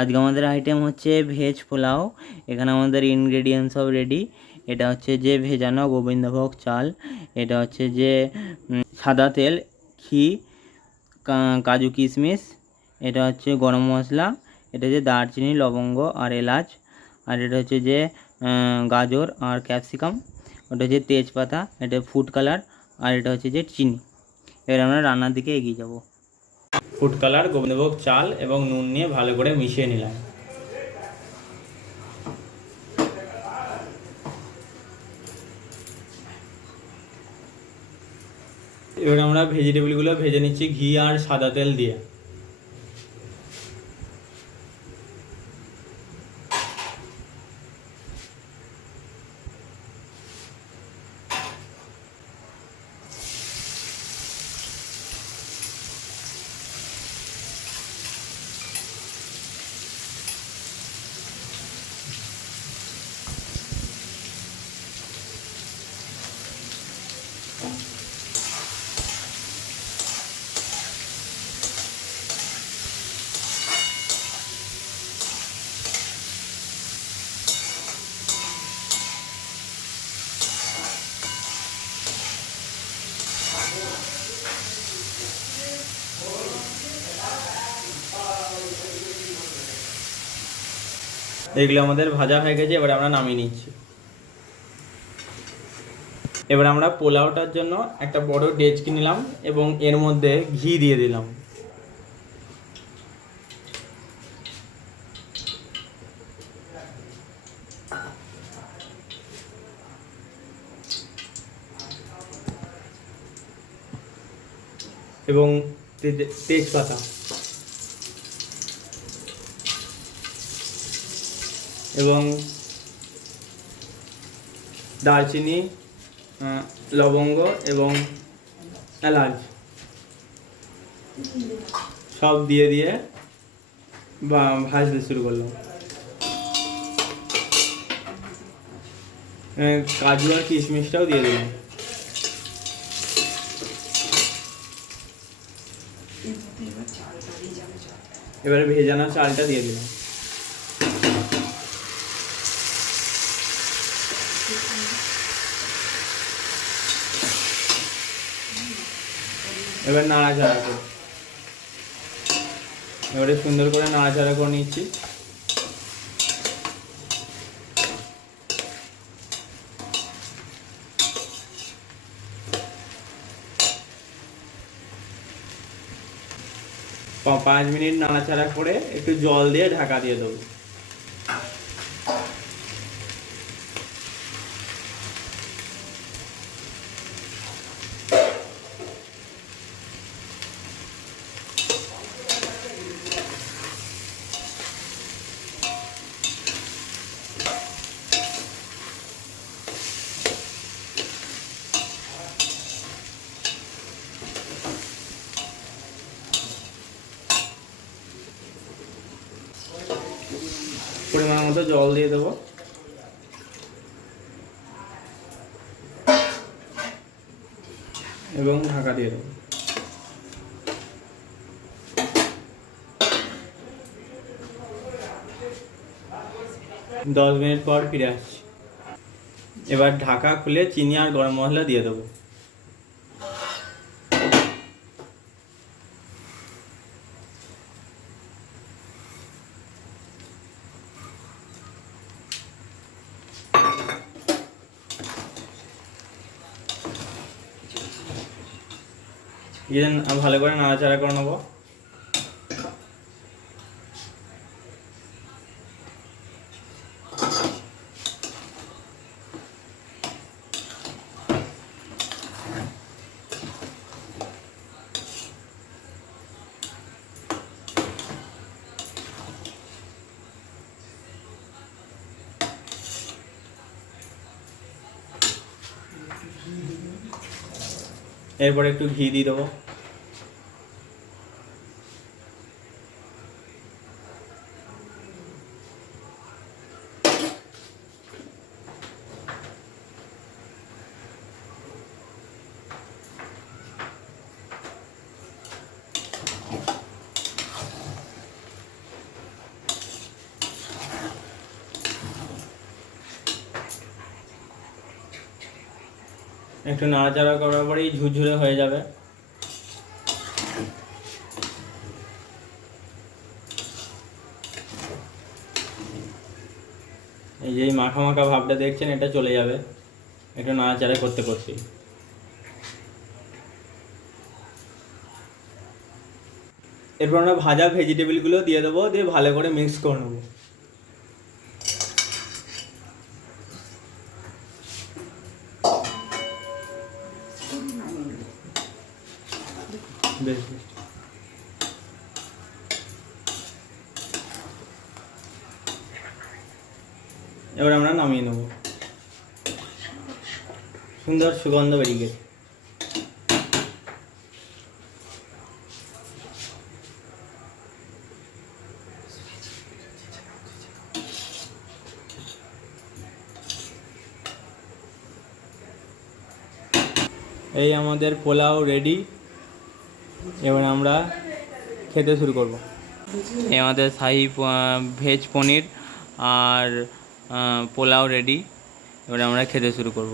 আজকে আমাদের আইটেম হচ্ছে ভেজ পোলাও। এখানে আমাদের ইনগ্রেডিয়েন্টস সব রেডি। এটা হচ্ছে যে ভেজানো গোবিন্দভোগ চাল, এটা হচ্ছে যে সাদা তেল, ঘি, কাজু কিশমিশ, এটা হচ্ছে গরম মশলা, এটা হচ্ছে দারচিনি লবঙ্গ আর এলাচ, আর এটা হচ্ছে যে গাজর আর ক্যাপসিকাম, ওটা হচ্ছে তেজপাতা, এটা ফুড কালার, আর এটা হচ্ছে যে চিনি। এবার আমরা রান্নার দিকে এগিয়ে যাব। ফুড কালার, গোবিন্দভোগ চাল এবং নুন নিয়ে ভালো করে মিশিয়ে নিলাম। এবার আমরা ভেজিটেবলগুলো ভেজে নিচ্ছি ঘি আর সাদা তেল দিয়ে। এগুলো আমাদের ভাজা হয়ে গেছে, এবার আমরা নামিয়ে নিচ্ছি। এবার আমরা পোলাওটার জন্য একটা বড় ডেচকি নিলাম এবং এর মধ্যে ঘি দিয়ে দিলাম। এবং তেজপাতা এবং দারচিনি, লবঙ্গ এবং এলাচ সব দিয়ে ভাজতে শুরু করলাম। কাজু আর কিশমিশটাও দিয়ে দিলাম। এবারে ভেজানো চালটা দিয়ে দিলাম। এবার নাড়াচাড়া করে, এবারে সুন্দর করে নাড়াচাড়া করে নিচ্ছি। পাঁচ মিনিট নাড়াচাড়া করে একটু জল দিয়ে ঢাকা দিয়ে দেবো। পরিমাণ মতো জল দিয়ে দেবো। এবং ঢাকা দিয়ে দেবো। 10 মিনিট পর ফিরে আসছি। এবার ঢাকা খুলে চিনি আর গরম মশলা দিয়ে দেবো। ভালো করে নাড়াচাড়া করে নেবো। এরপর একটু ঘি দিয়ে দেবো। একটু নাড়াচাড়া করার পরেই ঝুরঝুরে হয়ে যাবে। এই যে মাখা মাখা ভাবটা দেখছেন, এটা চলে যাবে একটু নাড়াচাড়া করতে করতে। এরপর আমরা ভাজা ভেজিটেবলগুলো দিয়ে দেবো, দিয়ে ভালো করে মিক্স করে নেবো। বেশ বেশ। এবার আমরা নামিয়ে নেব। সুন্দর সুগন্ধ বেরিয়ে গেছে। এই আমাদের পোলাও রেডি। এবার আমরা খেতে শুরু করব। এই আমাদের শাহী ভেজ পনির আর পোলাও রেডি। এবার আমরা খেতে শুরু করব।